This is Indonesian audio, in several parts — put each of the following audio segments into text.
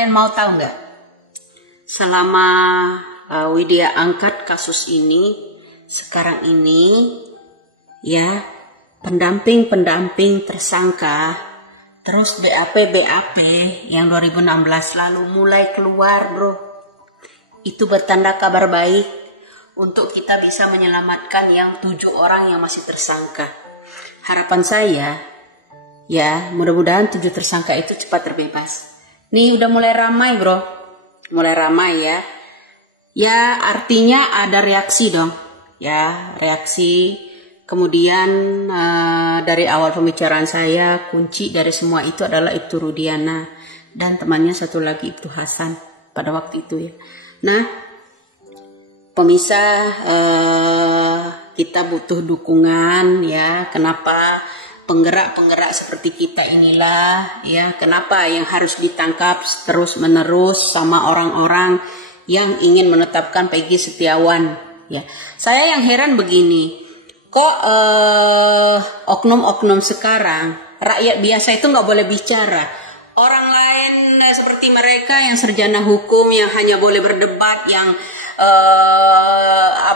Kalian mau tahu nggak? Selama Widya angkat kasus ini, sekarang ini ya pendamping tersangka, terus BAP yang 2016 lalu mulai keluar, bro. Itu bertanda kabar baik untuk kita bisa menyelamatkan yang 7 orang yang masih tersangka. Harapan saya ya mudah-mudahan 7 tersangka itu cepat terbebas. Nih udah mulai ramai, bro, mulai ramai ya. Ya artinya ada reaksi dong, ya reaksi. Kemudian dari awal pembicaraan saya, kunci dari semua itu adalah Ibtu Rudiana dan temannya satu lagi Ibtu Hasan pada waktu itu ya. Nah, pemirsa, kita butuh dukungan ya. Kenapa penggerak-penggerak seperti kita inilah ya, kenapa yang harus ditangkap terus menerus sama orang-orang yang ingin menetapkan Peggy Setiawan ya. Saya yang heran begini, kok oknum-oknum sekarang, rakyat biasa itu nggak boleh bicara. Orang lain seperti mereka yang sarjana hukum yang hanya boleh berdebat, yang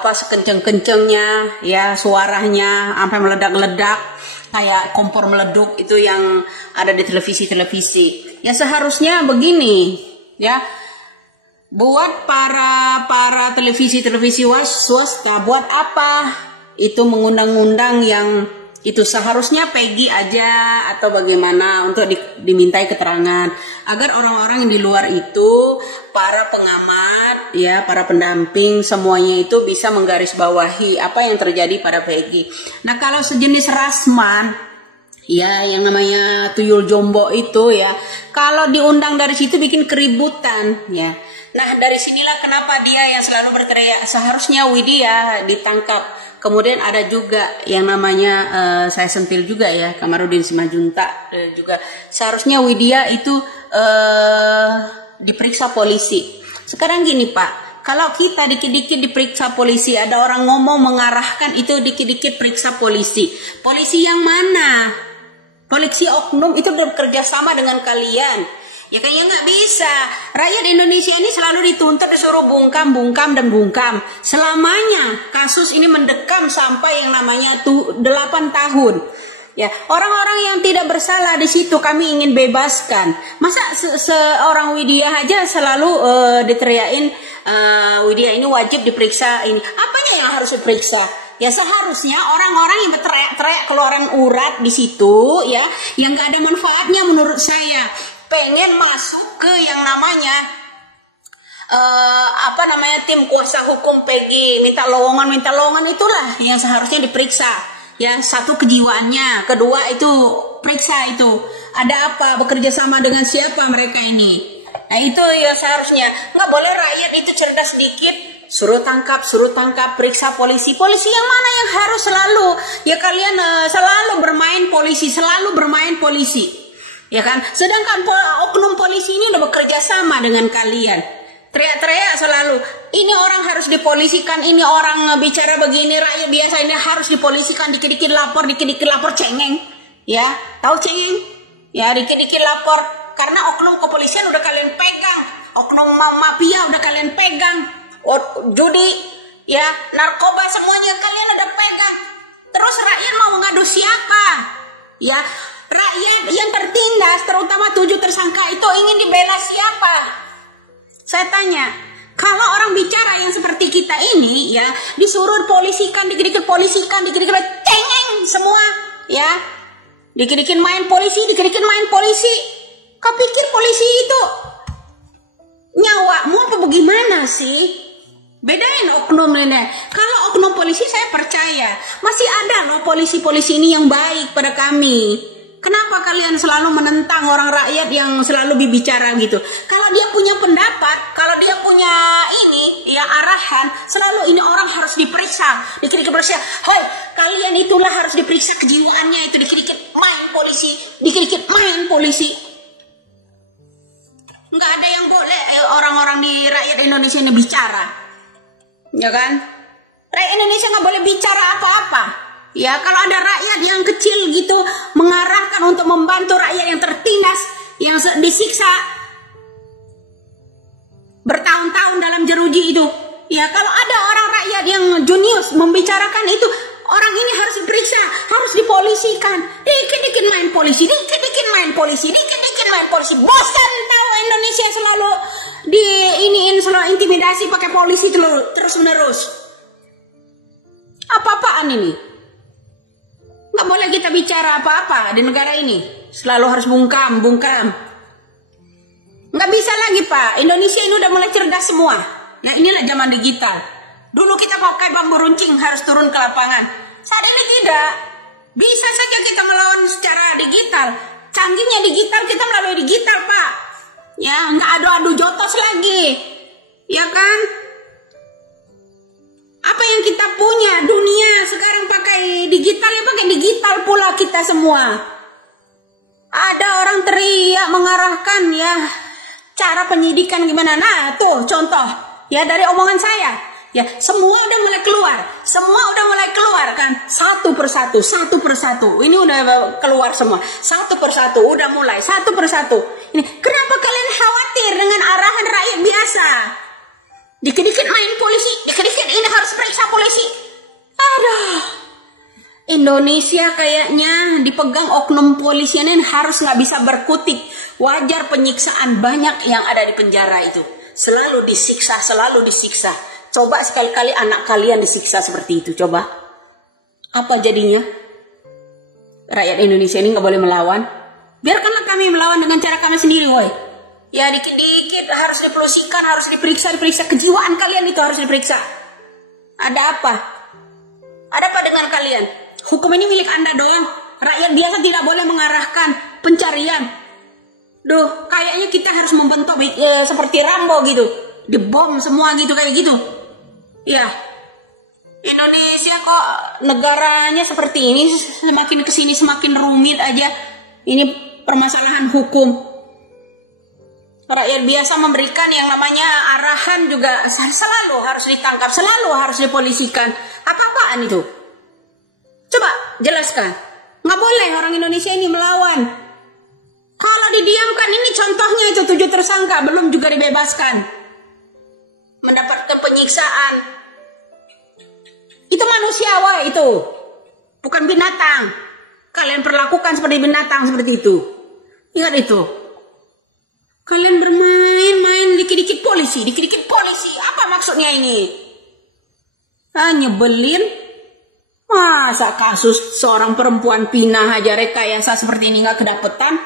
sekenceng-kencengnya ya suaranya sampai meledak-ledak kayak kompor meleduk itu yang ada di televisi-televisi. Ya seharusnya begini ya. Buat para televisi swasta, buat apa itu mengundang-undang yang itu? Seharusnya Peggy aja atau bagaimana untuk dimintai keterangan agar orang-orang yang di luar itu, para pengamat ya, para pendamping semuanya itu bisa menggarisbawahi apa yang terjadi pada Peggy. Nah, kalau sejenis Rasman ya yang namanya tuyul jombo itu ya, kalau diundang dari situ bikin keributan ya. Nah, dari sinilah kenapa dia yang selalu berteriak seharusnya Widya ditangkap. Kemudian ada juga yang namanya saya sentil juga ya, Kamarudin Simajuntak juga. Seharusnya Widya itu diperiksa polisi. Sekarang gini Pak, kalau kita dikit-dikit diperiksa polisi, ada orang ngomong mengarahkan itu dikit-dikit periksa polisi. Polisi yang mana? Polisi oknum itu bekerja sama dengan kalian. Ya kayaknya nggak bisa. Rakyat Indonesia ini selalu dituntut disuruh bungkam selamanya. Kasus ini mendekam sampai yang namanya 8 tahun. Ya, orang-orang yang tidak bersalah di situ kami ingin bebaskan. Masa seorang Widya aja selalu diteriakin Widya ini wajib diperiksa ini. Apanya yang harus diperiksa? Ya seharusnya orang-orang yang berteriak-teriak keluaran urat di situ ya, yang nggak ada manfaatnya menurut saya. Pengen masuk ke yang namanya tim kuasa hukum Peggy, minta lowongan itulah yang seharusnya diperiksa ya. Satu, kejiwaannya, kedua itu periksa itu ada apa, bekerja sama dengan siapa mereka ini. Nah itu ya seharusnya. Nggak boleh rakyat itu cerdas sedikit suruh tangkap, periksa polisi yang mana yang harus selalu ya kalian selalu bermain polisi ya kan, sedangkan oknum polisi ini udah bekerja sama dengan kalian, teriak-teriak selalu ini orang harus dipolisikan, ini orang bicara begini, rakyat biasa ini harus dipolisikan, dikit-dikit lapor cengeng ya, tahu cengeng ya, dikit-dikit lapor karena oknum kepolisian udah kalian pegang, oknum mafia udah kalian pegang, judi ya, narkoba semuanya kalian udah pegang. Terus rakyat mau ngadu siapa ya? Rakyat yang tertindas, terutama 7 tersangka itu ingin dibela siapa? Saya tanya, kalau orang bicara yang seperti kita ini ya, disuruh polisikan, dikit-dikit cengeng semua ya, dikit-dikit main polisi. Kau pikir polisi itu nyawamu apa bagaimana sih? Bedain oknum ini. Kalau oknum polisi saya percaya masih ada loh polisi-polisi ini yang baik pada kami. Kenapa kalian selalu menentang orang rakyat yang selalu berbicara gitu? Kalau dia punya pendapat, kalau dia punya ini, ya arahan, selalu ini orang harus diperiksa, dikit-dikit periksa. Hei, kalian itulah harus diperiksa kejiwaannya itu, dikit-dikit main polisi. Nggak ada yang boleh orang-orang di rakyat Indonesia ini bicara, ya kan? Rakyat Indonesia nggak boleh bicara apa-apa. Ya, kalau ada rakyat yang kecil gitu mengarahkan untuk membantu rakyat yang tertindas, yang disiksa, tahun dalam jeruji itu. Ya, kalau ada orang rakyat yang jenius membicarakan itu, orang ini harus diperiksa, harus dipolisikan. Dikit-dikit main polisi, dikit-dikit main polisi, dikit-dikit main polisi. Bosan tahu Indonesia selalu selalu intimidasi pakai polisi terus menerus. Apa-apaan ini? Nggak boleh kita bicara apa-apa di negara ini. Selalu harus bungkam. Nggak bisa lagi, Pak. Indonesia ini udah mulai cerdas semua. Ya, inilah zaman digital. Dulu kita pakai bambu runcing harus turun ke lapangan. Saat ini tidak. Bisa saja kita melawan secara digital. Canggihnya digital, kita melalui digital, Pak. Ya, nggak adu-adu jotos lagi. Ya kan? Apa yang kita punya, dunia sekarang pakai digital, ya pakai digital pula kita semua. Ada orang teriak mengarahkan ya cara penyidikan gimana. Nah, tuh contoh ya dari omongan saya. Ya, semua udah mulai keluar kan, satu persatu. Ini udah keluar semua, satu persatu, udah mulai satu persatu. Ini kenapa kalian khawatir dengan arahan rakyat biasa? Dikit-dikit main polisi, dikit-dikit ini harus periksa polisi. Aduh, Indonesia kayaknya dipegang oknum polisi ini harus nggak bisa berkutik. Wajar penyiksaan banyak yang ada di penjara itu. Selalu disiksa. Coba sekali-kali anak kalian disiksa seperti itu, coba. Apa jadinya? Rakyat Indonesia ini nggak boleh melawan. Biarkanlah kami melawan dengan cara kami sendiri, woi. Ya dikit-dikit harus dipelusikan, harus diperiksa. Kejiwaan kalian itu harus diperiksa. Ada apa? Ada apa dengan kalian? Hukum ini milik Anda doang. Rakyat biasa tidak boleh mengarahkan pencarian. Duh, kayaknya kita harus membentuk seperti Rambo gitu. Dibom semua gitu, kayak gitu. Ya, Indonesia kok negaranya seperti ini, semakin kesini semakin rumit aja. Ini permasalahan hukum. Rakyat biasa memberikan yang namanya arahan juga selalu harus ditangkap, selalu harus dipolisikan. Apa-apaan itu? Coba jelaskan. Nggak boleh orang Indonesia ini melawan. Kalau didiamkan, ini contohnya itu 7 tersangka belum juga dibebaskan. Mendapatkan penyiksaan. Itu manusiawa itu. Bukan binatang. Kalian perlakukan seperti binatang seperti itu. Ingat itu. Kalian bermain-main dikit-dikit polisi. Apa maksudnya ini? Nyebelin. Masa kasus seorang perempuan pinah aja rekayasa seperti ini nggak kedapetan?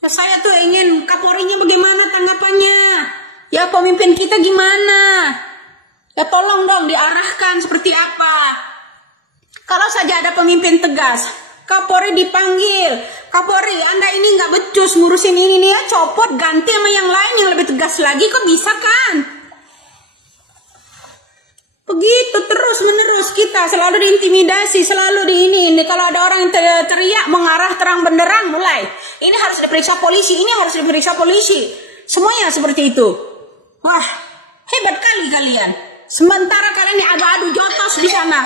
Saya tuh ingin Kapolrinya bagaimana tanggapannya? Ya pemimpin kita gimana? Ya tolong dong diarahkan seperti apa? Kalau saja ada pemimpin tegas, Kapolri dipanggil. Kapolri, Anda ini nggak becus ngurusin ini nih ya, copot, ganti sama yang lain yang lebih tegas lagi, kok bisa kan? Begitu terus menerus kita selalu diintimidasi, selalu ini. Kalau ada orang yang teriak mengarah terang benderang, mulai. Ini harus diperiksa polisi, ini harus diperiksa polisi. Semuanya seperti itu. Wah, hebat kali kalian. Sementara kalian adu-adu jotos di sana.